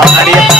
அடியே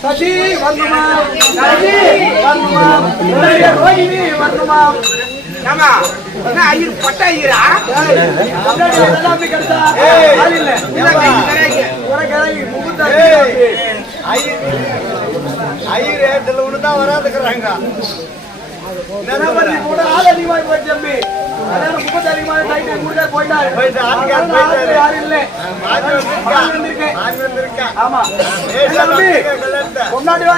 சசி வந்துமா சசி வந்துமா ரோஹிணி வந்துமா ஏமா என்ன ஐயர் பட்ட ஐயரா எல்லாமே கிடைச்சா இல்ல ஐயர் தான் வராதுக்குறாங்க ஆள்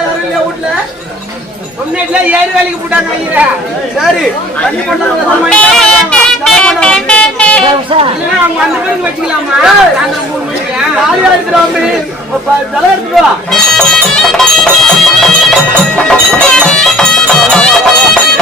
யாரும் இல்லையா வீட்டுல முன்னேட்ல ஏறு வேலைக்கு போட்டாங்க சரி. அவங்க அந்த பேருக்கு வச்சுக்கலாமா? சாயந்தரம் மூணு மணிக்கு. ஜாலியா இருக்கிறோம் தலை எடுத்துட்டு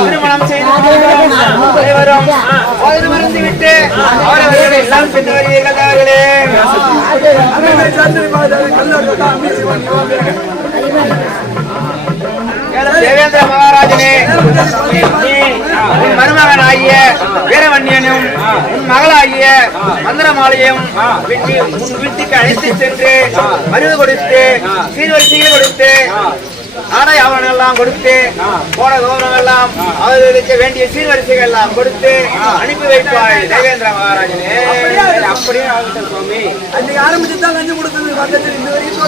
திருமணம் செய்து அனைவரும் போது மறந்துவிட்டு அவரவர்களை எல்லாம் பின் வருவீர்கள் அவர்களே தேவேந்திர மகாராஜனே நீ உன் மருமகனாகிய வீரவன்யனும் உன் மகளாகிய மந்திரமாலையும் வீட்டு உன் வீட்டுக்கு அழைத்து சென்று மருது கொடுத்து சீர்வரிசையில் கொடுத்து ஆடை எல்லாம் கொடுத்து போன கௌரவம் எல்லாம் அவர்களுக்கு வேண்டிய சீர்வரிசைகள் எல்லாம் கொடுத்து அனுப்பி வைப்பாய் தேவேந்திர மகாராஜனே. அப்படியே? ஆகட்டும் சுவாமி? அன்னைக்கு ஆரம்பிச்சு தான் கஞ்சி கொடுத்தது வந்தது இந்த வரைக்கும்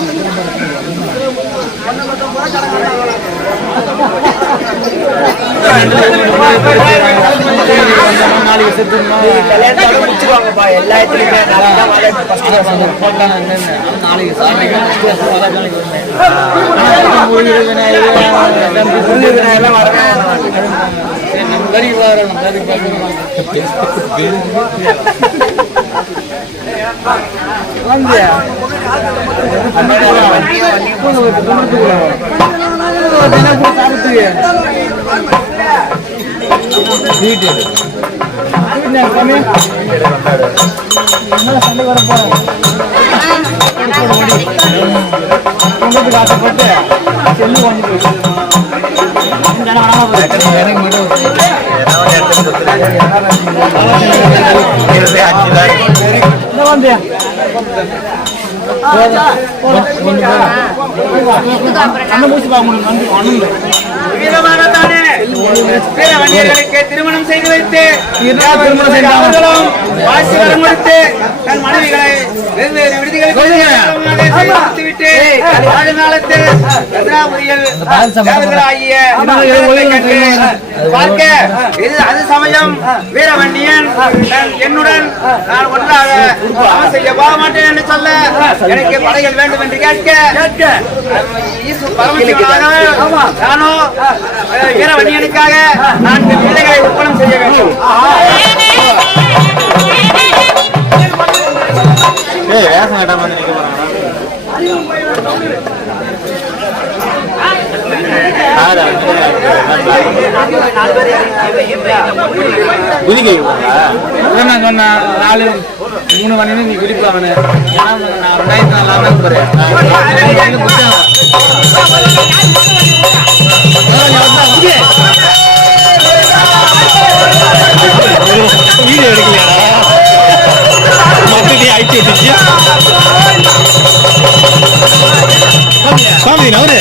தோணுது. ஒண்ணு மட்டும் கூட எல்லா இடத்துலயுமே நாளைக்கு தான் மாலை first வரணும் விதமாகத்தானே பிற திருமணம் செய்து வைத்து அவர்களும் வாசி வரம் கொடுத்து தன் அது சமயம் வீரவன்னியன். என்னுடன் நான் ஒன்றாக செய்ய போக மாட்டேன் என்று சொல்ல எனக்கு படைகள் வேண்டும் என்று கேட்க. நானோ வீரவன்னியனுக்காக நான்கு பிள்ளைகளை ஒப்பனம் செய்ய வேண்டும். சொன்ன நாலு மூணு மணி நீ குடிப்பு அவனு ரெண்டாயிரத்தி நாலு போறேன் வீடியோ எடுக்கலையாடா மொத்தத்தையும் அழிச்சு விட்டுச்சு. சாமி நவரு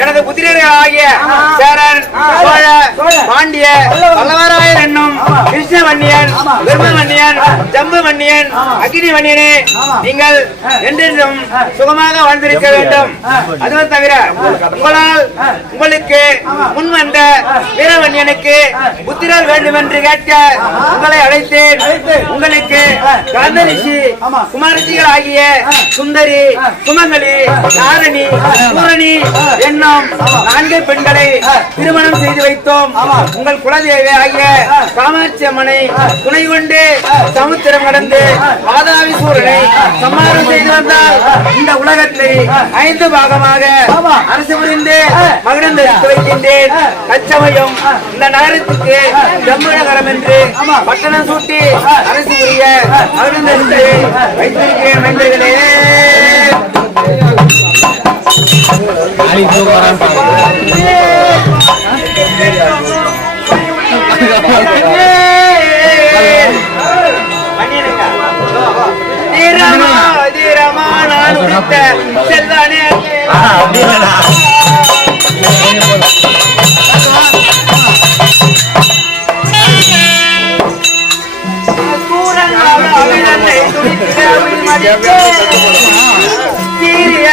எனது புத்திரர்கள் ஆகிய சேரன் சோழ பாண்டிய பல்லவராயர் என்னும் கிருஷ்ணவன்னியன் தர்மவன்னியன் ஜம்புவன்னியன் அக்னிவன்னியனே நீங்கள் என்றென்றும் சுகமாக வாழ்ந்திருக்க வேண்டும். அதுவும் தவிர உங்களால் உங்களுக்கு முன் வந்த வீரவன்னியனுக்கு புத்திரர் வேண்டும் என்று கேட்க உங்களை அழைத்தேன். உங்களுக்கு கந்தரிஷி குமாரத்திகள் ஆகிய சுந்தரி சுமங்கலி நாரணி பூரணி என்னும் நான்கு பெண்களை திருமணம் செய்து வைத்தோம். உங்கள் குலதேவி ஆகிய காமாட்சி அம்மனை துணை கொண்டு சமுத்திரம் கடந்து மாதாவி சூரனை சம்மாரம் செய்து வந்தால் இந்த உலகத்தை ஐந்து பாகமாக அரசு புரிந்து மகிழ்ந்து வைக்கின்றேன். தற்சமயம் இந்த நகரத்துக்கு ஜம்மு நகரம் என்று பட்டணம் சூட்டி அரசு புரிய மகிழ்ந்து வைத்திருக்கிறேன் மைந்தர்களே நாளைக்கு வரான் செல்வானே சூரனாக அமிழ்தத்தை துடித்த அமிழ்மதித்தே. சீரிய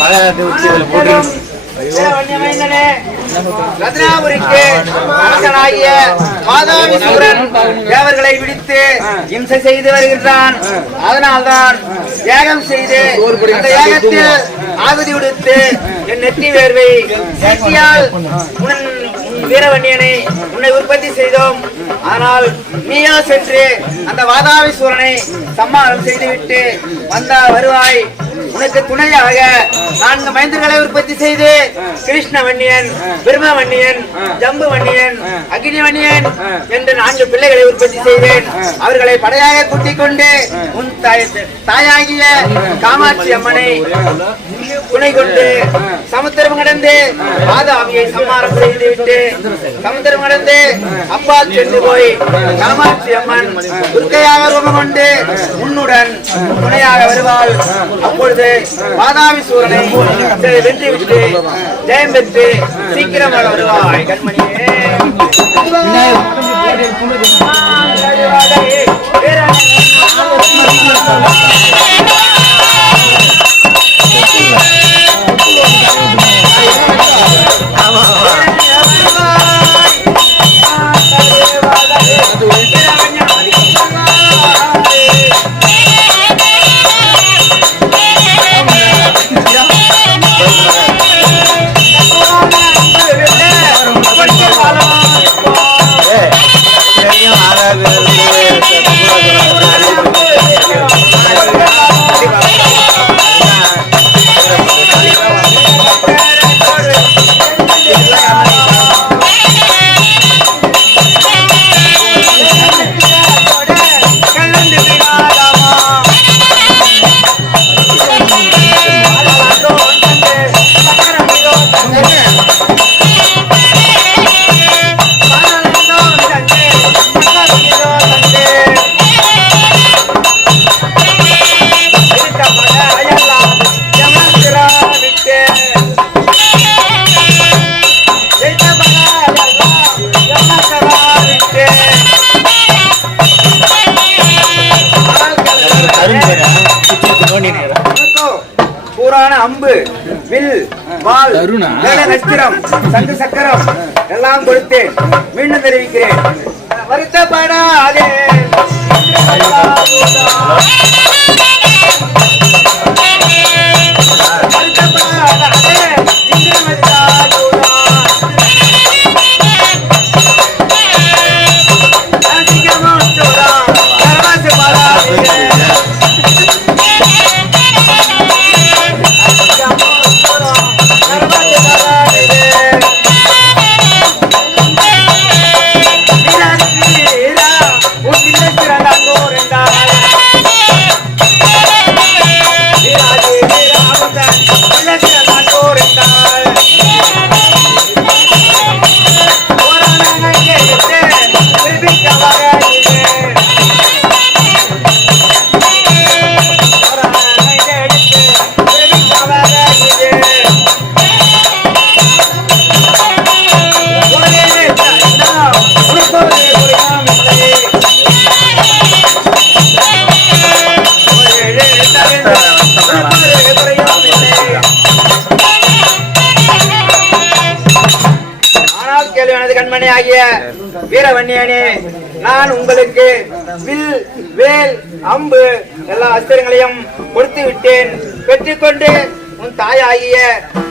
பழத்தை போட்டு ரத்னாபுரிக்கு அரசனாகிய மாதாவி சூரன் தேவர்களை விடுத்து இம்சை செய்து வருகின்றான். அதனால்தான் யாகம் செய்து அந்த யாகத்தில் ஆகுதி விடுத்து என் நெற்றி வேர்வை உன் உன் வீரவன்யனை உன்னை உற்பத்தி செய்தோம். ஆனால் நீயோ சென்று அந்த வாதாவி சூரனை சம்மானம் செய்துவிட்டு வந்த வருவாய். உனக்கு துணையாக நான்கு மைந்தர்களை உற்பத்தி செய்து கிருஷ்ணவன்னியன் பிரம்மவன்னியன் ஜம்புவன்னியன் அக்னிவன்னியன் என்று நான்கு பிள்ளைகளை உற்பத்தி செய்தேன் அவர்களை படையாக கூட்டிக் கொண்டு உன் தாய் தாயாகிய காமாட்சி அம்மனை துணை கொண்டு சமுத்திரம் கடந்து மாதாவியை சம்மாரம் செய்துவிட்டு சமுத்திரம் கடந்து அப்பால் சென்று போய் காமாட்சி அம்மன் துர்க்கையாக ரூபம் கொண்டு உன்னுடன் துணையாக வருவாள். அப்பொழுது வந்து வாதாபி சூரனை வெற்றி விட்டு ஜெயம் பெற்று சீக்கிரம் வருவாய். கண்மணியே. கலந்து வில் நஸ்திரம் சங்கு சக்கரம் எல்லாம் கொடுத்தேன். மீண்டும் தெரிவிக்கிறேன். வருத்தப்படாதே. ஆனால் கேள்வியானது கண்மணி ஆகிய வீரவன்னியனே நான் உங்களுக்கு வில் வேல் அம்பு எல்லா அஸ்திரங்களையும் கொடுத்து விட்டேன் பெற்றுக்கொண்டு உன் தாயாகிய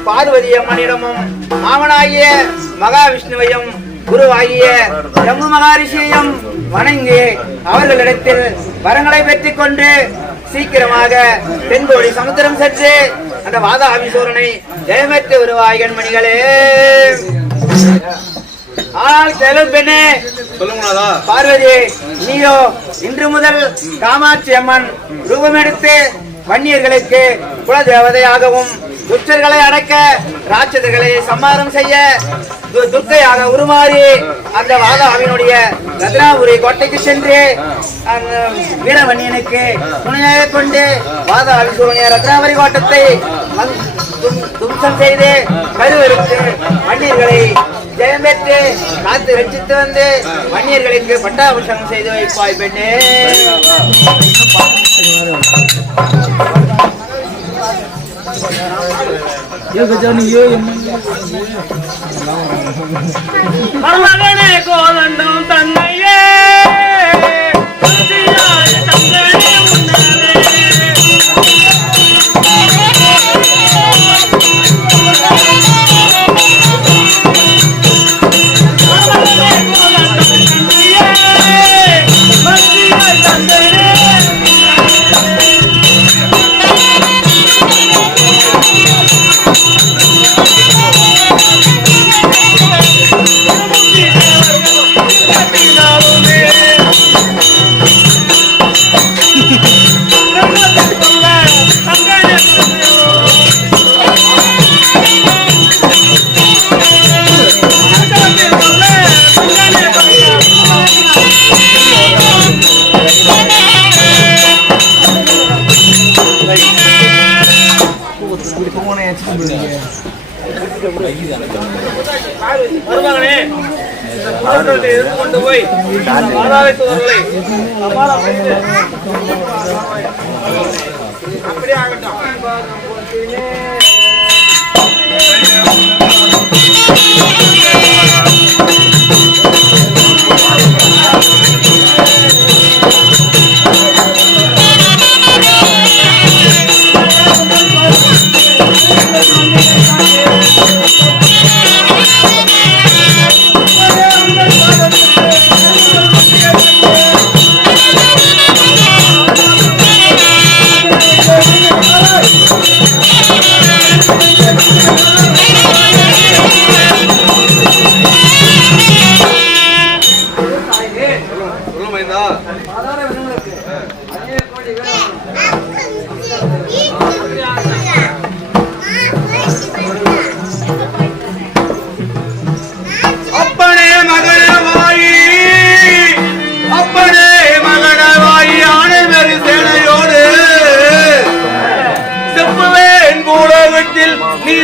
பார்வதி அம்மனிடமும் மாமனாகிய மகாவிஷ்ணுவையும் குருவாகிய ஜம்மு மகாரிஷியையும் வணங்கி அவர்களிடத்தில் வரங்களை பெற்றுக்கொண்டு சீக்கிரமாக தென்கோடி சமுத்திரம் சென்று அந்த வாதாபிசூரனை ஆபிசூரனை ஜெயமெற்று வருவாய் கண்மணிகளே. ஆனால் கேளு பெண்ணே. பார்வதி நீயோ இன்று முதல் காமாட்சி அம்மன் ரூபமெடுத்து வன்னியர்களுக்கு குலதேவதையாகவும் துச்சர்களை அடக்க ராட்சதர்களை சம்மாரம் செய்ய துர்க்கையாக உருமாறி அந்த வாதாவினுடைய ரத்னாபுரி கோட்டைக்கு சென்று வீரவன்னியனுக்கு துணையாக கொண்டு வாதாவி சூழனிய ரத்னாபுரி கோட்டத்தை தும்சம் செய்து கருவறுத்து வன்னியர்களை ஜெயம் பெற்று காத்து ரட்சித்து வந்து வன்னியர்களுக்கு பட்டாபிஷேகம் செய்து வைப்பாய் பெண்ணே. மருமகனே கோதண்டம் தன்னையே. துதியாய் அப்படியே ஆகட்டும்.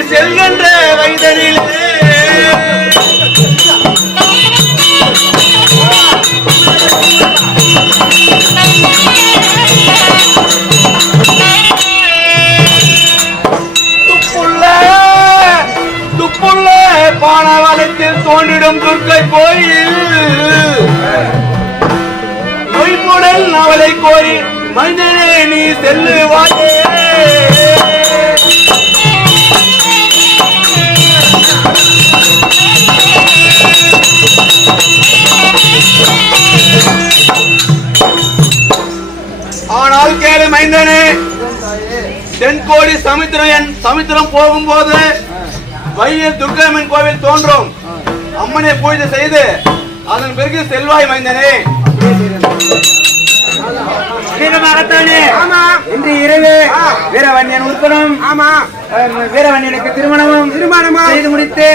செல்கின்ற வைதனிலே. துப்புள்ள துப்புள்ள பானவனத்தில் தோன்றிடும் துர்க்கை கோயில். மொய்முடல் அவளை கோரி மனிதனே நீ செல்லுவாயே. தென்கோடி சமுத்திரம் சமுத்திரம் போகும்போது வையில் துர்காமன் கோவில் தோன்றும் அம்மனை பூஜை செய்து அதன் பிறகு செல்வாய் மைந்தனே இன்று இரவு வீரவன்யன் உட்படும் ஆமா வீரவன்யனுக்கு திருமணமும் திருமணமா? செய்து முடித்து.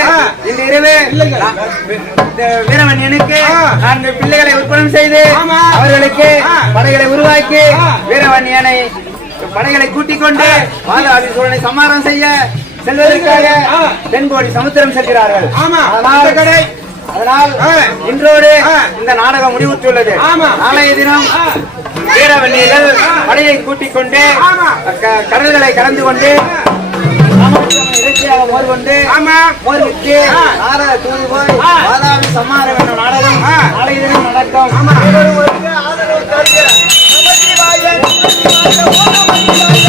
இன்று இரவு வீரவன்யனுக்கு. நான்கு பிள்ளைகளை உற்பணம் செய்து ஆமா. அவர்களுக்கு. படைகளை உருவாக்கி. வீரவன்யனை படைகளை கூட்டிக் கொண்டு மாதாவி சூழலை சமாரம் செய்ய செல்வதற்காக. தென்கோடி சமுத்திரம் செல்கிறார்கள். அதனால் கடை. அதனால். இன்றோடு. இந்த நாடகம் முடிவுற்றுள்ளது. நாளைய தினம் வீரவன்னிகள் படையை கூட்டிக் கொண்டு கடல்களை கடந்து கொண்டு இறைச்சியாக மோர் கொண்டு ஆமா மோர் விட்டு ஆ. நார தூது போய் சம்மாரம் என்ற நாடகம். நாளைய தினம் நடக்கும் ஓட